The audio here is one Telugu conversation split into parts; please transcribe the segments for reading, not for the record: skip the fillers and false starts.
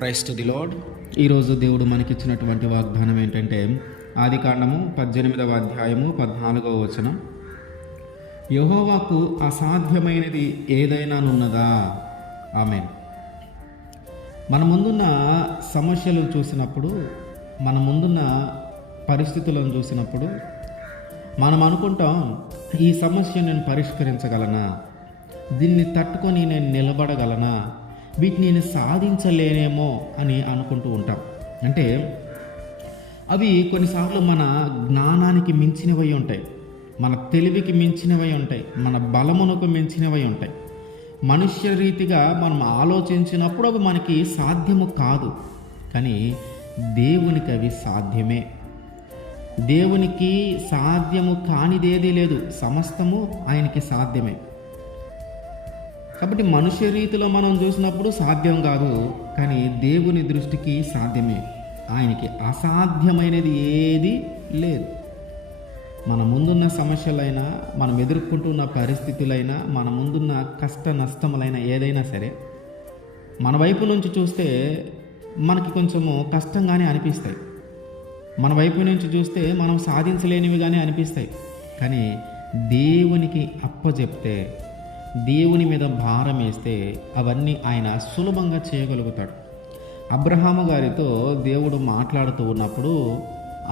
Praise to the lord. ఈరోజు దేవుడు మనకిచ్చినటువంటి వాగ్దానం ఏంటంటే ఆదికాండము 18వ అధ్యాయము 14వ వచనం. యెహోవాకు అసాధ్యమైనది ఏదైనానున్నదా? ఆమేన్. మన ముందున్న సమస్యలు చూసినప్పుడు, మన ముందున్న పరిస్థితులను చూసినప్పుడు మనం అనుకుంటాం, ఈ సమస్య నేను పరిష్కరించగలనా, దీన్ని తట్టుకొని నేను నిలబడగలనా, వీటిని నేను సాధించలేనేమో అని అనుకుంటూ ఉంటాం. అంటే అవి కొన్నిసార్లు మన జ్ఞానానికి మించినవై ఉంటాయి, మన తెలివికి మించినవై ఉంటాయి, మన బలమునకు మించినవై ఉంటాయి. మనుష్య రీతిగా మనం ఆలోచించినప్పుడు అవి మనకి సాధ్యము కాదు, కానీ దేవునికి అవి సాధ్యమే. దేవునికి సాధ్యము కానిదేదీ లేదు, సమస్తము ఆయనకి సాధ్యమే. కాబట్టి మనుష్య రీతిలో మనం చూసినప్పుడు సాధ్యం కాదు, కానీ దేవుని దృష్టికి సాధ్యమే. ఆయనకి అసాధ్యమైనది ఏది లేదు. మన ముందున్న సమస్యలైనా, మనం ఎదుర్కొంటున్న పరిస్థితులైనా, మన ముందున్న కష్ట నష్టములైనా ఏదైనా సరే, మన వైపు నుంచి చూస్తే మనకి కొంచెము కష్టంగానే అనిపిస్తాయి. మన వైపు నుంచి చూస్తే మనం సాధించలేనివిగానే అనిపిస్తాయి. కానీ దేవునికి అప్పచెప్తే, దేవుని మీద భారం వేస్తే అవన్నీ ఆయన సులభంగా చేయగలుగుతాడు. అబ్రహాము గారితో దేవుడు మాట్లాడుతూ ఉన్నప్పుడు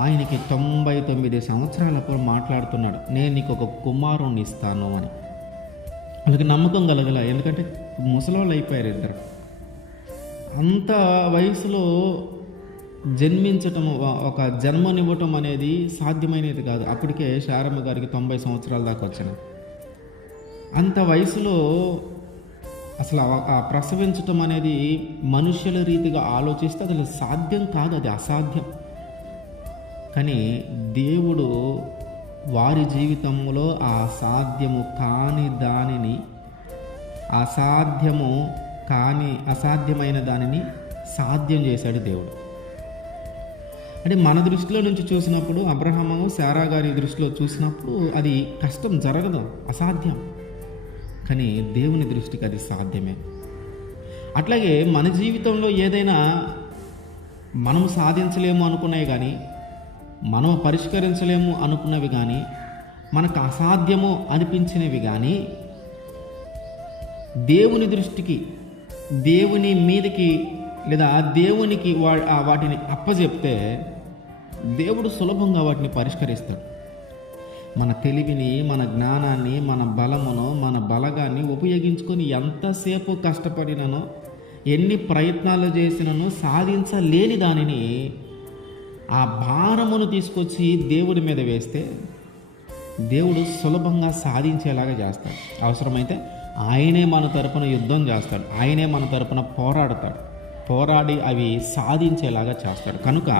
ఆయనకి 99 సంవత్సరాలప్పుడు మాట్లాడుతున్నాడు, నేను నీకు ఒక కుమారుణ్ణి ఇస్తాను అని. వాళ్ళకి నమ్మకం కలగల, ఎందుకంటే ముసలోళ్ళు అయిపోయారు ఇద్దరు. అంత వయసులో జన్మించటం, ఒక జన్మనివ్వటం అనేది సాధ్యమైనది కాదు. అప్పటికే శారమ్మ గారికి 90 సంవత్సరాల దాకా వచ్చినాయి. అంత వయసులో అసలు ఆ ప్రసవించటం అనేది మనుష్యుల రీతిగా ఆలోచిస్తే అది సాధ్యం కాదు, అది అసాధ్యం. కానీ దేవుడు వారి జీవితంలో ఆ సాధ్యము కాని దానిని, అసాధ్యమైన దానిని సాధ్యం చేశాడు దేవుడు. అంటే మన దృష్టిలో నుంచి చూసినప్పుడు, అబ్రహాము శారా గారి దృష్టిలో చూసినప్పుడు అది కష్టం, జరగదు, అసాధ్యం. కానీ దేవుని దృష్టికి అది సాధ్యమే. అట్లాగే మన జీవితంలో ఏదైనా మనం సాధించలేము అనుకున్నవి కానీ, మనం పరిష్కరించలేము అనుకున్నవి కానీ, మనకు అసాధ్యము అనిపించినవి కానీ, దేవుని దృష్టికి, దేవుని మీదకి లేదా దేవునికి వాటిని అప్పచెప్తే దేవుడు సులభంగా వాటిని పరిష్కరిస్తాడు. మన తెలివిని, మన జ్ఞానాన్ని, మన బలమును, మన బలగాన్ని ఉపయోగించుకొని ఎంతసేపు కష్టపడిననో, ఎన్ని ప్రయత్నాలు చేసిననో సాధించలేని దానిని, ఆ భారమును తీసుకొచ్చి దేవుడి మీద వేస్తే దేవుడు సులభంగా సాధించేలాగా చేస్తాడు. అవసరమైతే ఆయనే మన తరపున యుద్ధం చేస్తాడు, ఆయనే మన తరపున పోరాడి అవి సాధించేలాగా చేస్తాడు. కనుక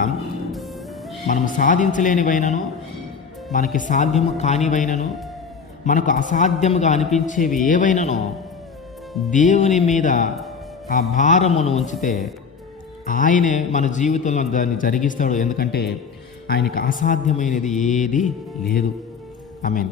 మనం సాధించలేనివైనను, మనకి సాధ్యము కానివైనను, మనకు అసాధ్యముగా అనిపించేవి ఏవైనానో దేవుని మీద ఆ భారమును ఉంచితే ఆయనే మన జీవితంలో దాన్ని జరిగిస్తాడు. ఎందుకంటే ఆయనకు అసాధ్యమైనది ఏది లేదు. ఆమేన్.